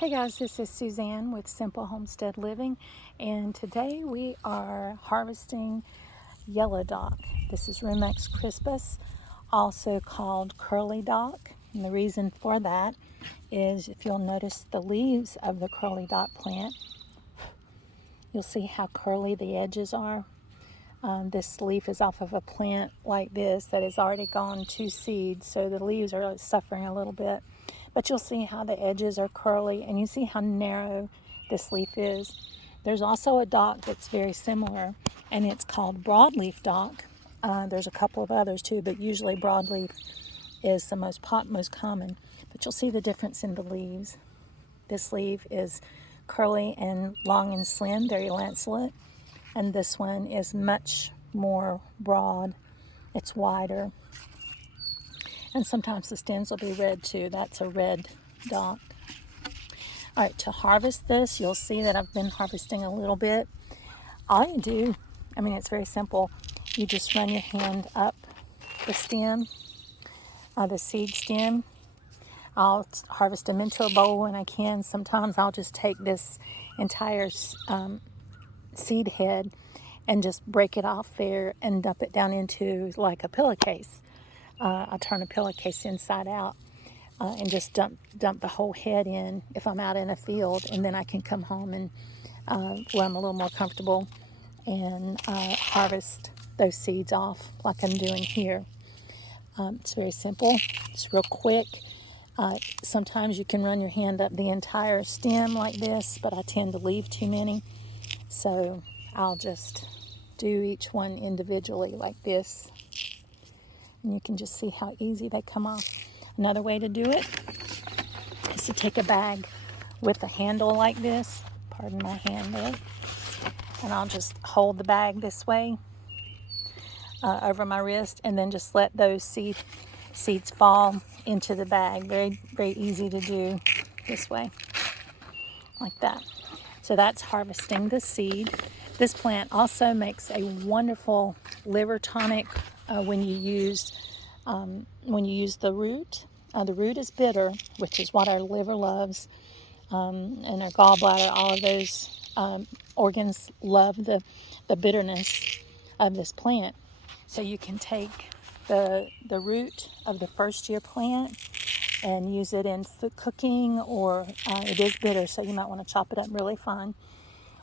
Hey guys, this is Suzanne with Simple Homestead Living, and today we are harvesting yellow dock. This is Rumex crispus, also called curly dock. And the reason for that is if you'll notice the leaves of the curly dock plant, you'll see how curly the edges are. This leaf is off of a plant like this that has already gone to seed, so the leaves are suffering a little bit. But you'll see how the edges are curly, and you see how narrow this leaf is. There's also a dock that's very similar, and it's called broadleaf dock. There's a couple of others too, but usually broadleaf is the most common. But you'll see the difference in the leaves. This leaf is curly and long and slim, very lanceolate, and this one is much more broad. It's wider. And sometimes the stems will be red too. That's a red dock. All right, to harvest this, you'll see that I've been harvesting a little bit. All you do, it's very simple. You just run your hand up the stem, the seed stem. I'll harvest them into a bowl when I can. Sometimes I'll just take this entire seed head and just break it off there and dump it down into like a pillowcase. I turn a pillowcase inside out and just dump the whole head in if I'm out in a field, and then I can come home and where I'm a little more comfortable and harvest those seeds off like I'm doing here. It's very simple. It's real quick. Sometimes you can run your hand up the entire stem like this, but I tend to leave too many, so I'll just do each one individually like this. And you can just see how easy they come off. Another way to do it is to take a bag with a handle like this. Pardon my hand there. And I'll just hold the bag this way over my wrist, and then just let those seeds fall into the bag. Very, very easy to do this way, like that. So that's harvesting the seed. This plant also makes a wonderful liver tonic when you use the root. The root is bitter, which is what our liver loves, and our gallbladder. All of those organs love the bitterness of this plant. So you can take the root of the first year plant and use it in food cooking, or it is bitter, so you might want to chop it up really fine.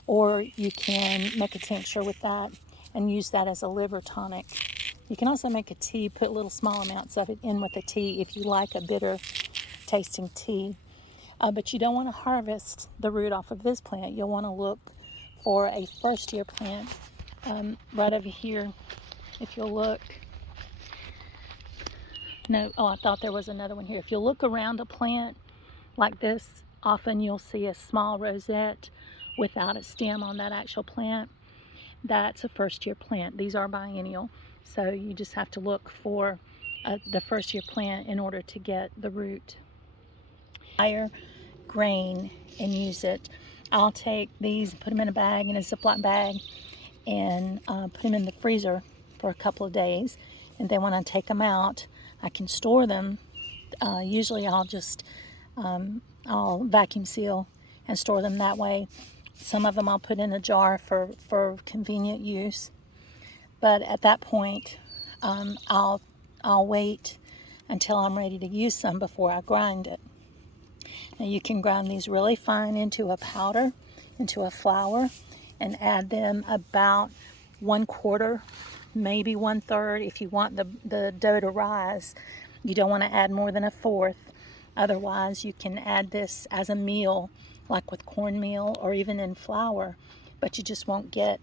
Or you can make a tincture with that and use that as a liver tonic. You can also make a tea, put little small amounts of it in with a tea if you like a bitter tasting tea. But you don't want to harvest the root off of this plant. You'll want to look for a first year plant right over here. If you'll look, I thought there was another one here. If you'll look around a plant like this, often you'll see a small rosette without a stem on that actual plant. That's a first year plant. These are biennial, so you just have to look for the first year plant in order to get the root. Higher grain and use it. I'll take these, put them in a bag, in a Ziploc bag, and put them in the freezer for a couple of days. And then when I take them out, I can store them. Usually I'll just I'll vacuum seal and store them that way. Some of them I'll put in a jar for convenient use. But at that point, I'll wait until I'm ready to use some before I grind it. Now you can grind these really fine into a powder, into a flour, and add them about 1/4, maybe 1/3 if you want the dough to rise. You don't want to add more than 1/4. Otherwise, you can add this as a meal, like with cornmeal or even in flour, but you just won't get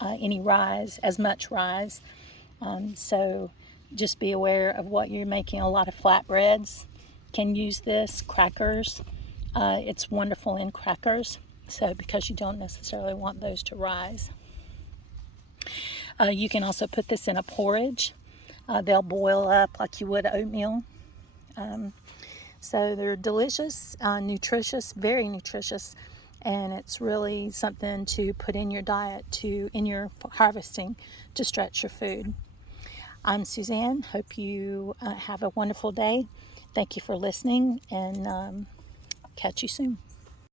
any rise, as much rise. So just be aware of what you're making. A lot of flatbreads can use this, crackers. It's wonderful in crackers, so because you don't necessarily want those to rise. You can also put this in a porridge. They'll boil up like you would oatmeal. So they're delicious, nutritious, very nutritious, and it's really something to put in your diet, in your harvesting, to stretch your food. I'm Suzanne. Hope you have a wonderful day. Thank you for listening, and catch you soon.